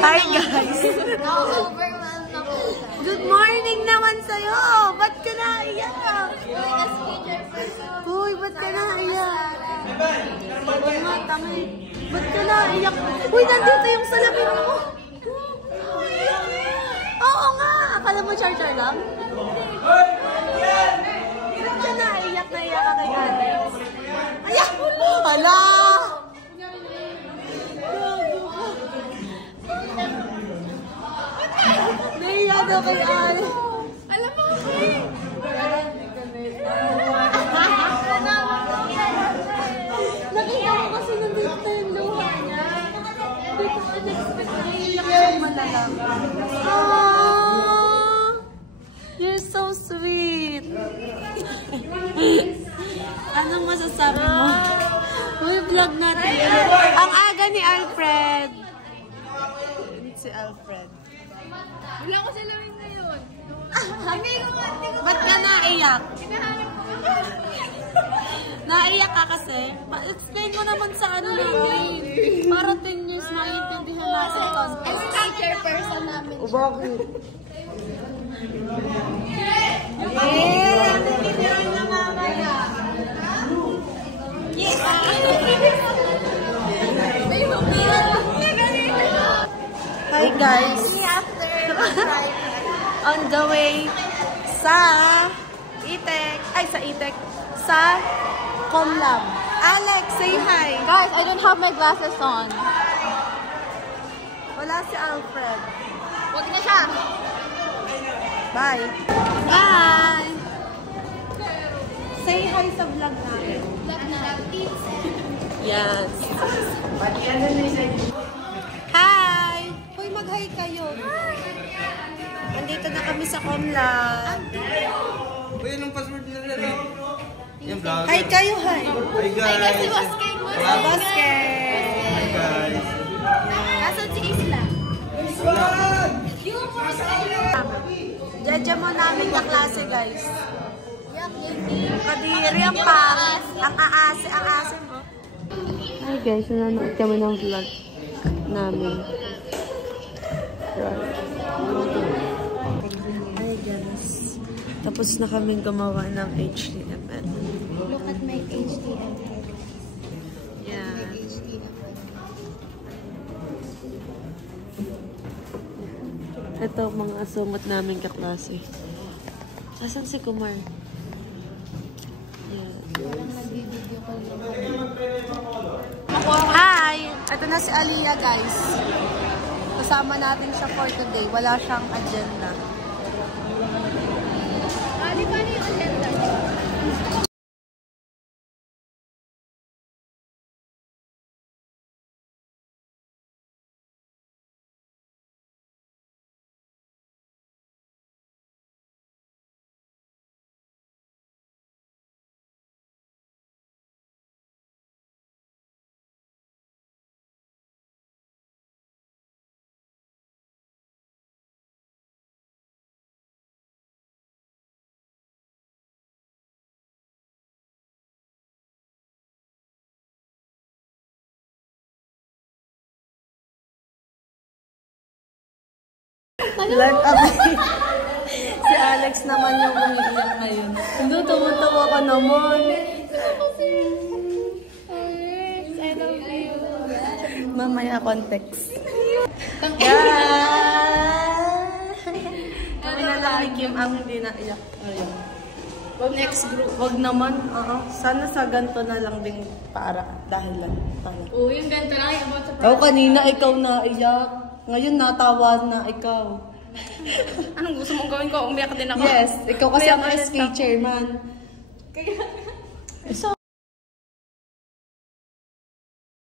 Hi guys! Good morning naman sa'yo! Ba't ka naiyak? Uy, ba't ka naiyak? Oo nga, tama. Ba't ka naiyak? Uy, nandito yung salamin mo! Oo nga! Akala mo char-char lang? Ba't ka naiyak? Naiyak ka kay Alex? Ayak! Hala! Naiyak daw kay Alex. Alam mo ako eh! Nakita ko kasi nandito yung luha niya. Hindi ko in-expect na iiyak siyang malalang. You're so sweet! Anong masasabi mo? Uy, vlog natin. Ang aga ni Alfred. Si Alfred. Wala ko sa lawin ngayon. Ba't ka naiyak? Naiyak ka kasi? Explain mo naman sa ano namin. Para 10 years maiintindihan natin content. Ang teacher person namin. O bakit? Hi guys! On the way sa Itek, sa Comlab. Alex, say hi! Guys, I don't have my glasses on. Wala si Alfred. Wag na siya. Bye! Bye! Say hi sa vlog namin. Vlog na. Yes. Hi! Hoy, mag-hi kayo. Nandito na kami sa Comlab. Uy, anong password nila na? Yung vlog. Hi kayo, hi! Hi guys! Si Basket mo. Basket! Hi guys! Nasaan si Isla? Judge mo namin na klase, guys. Yak, hindi. Kadiri ang pangit. Ang aase mo. Hi guys, nanonood kami ng vlog namin. Hi guys. Tapos na kaming gumawa ng HTML. Look at my HTML. Yeah. Ito mga asungot namin kaklase. Asan si Kumar? Yeah. Parang nag-video ko lang. Hi! Ito na si Aliyah, guys. Kasama natin siya for today. Wala siyang agenda. Di ba yung agenda niyo? Vlog update. Si Alex naman yung umiiyak ngayon. Hindi, tumutuwa ka naman. I love you. Mamaya context. Yeah! Kami na lang ni Kim ang hindi naiyak. Ayun. Next group. Wag naman. Sana sa ganito na lang din para. Dahil lang. Oo, yung ganito lang yung about sa Kanina ikaw naiyak. Ngayon natawa na ikaw. Anong gusto mong gawin ko? Umiyak din ako. Yes, ikaw kasi ang SK chairman. Kaya... So,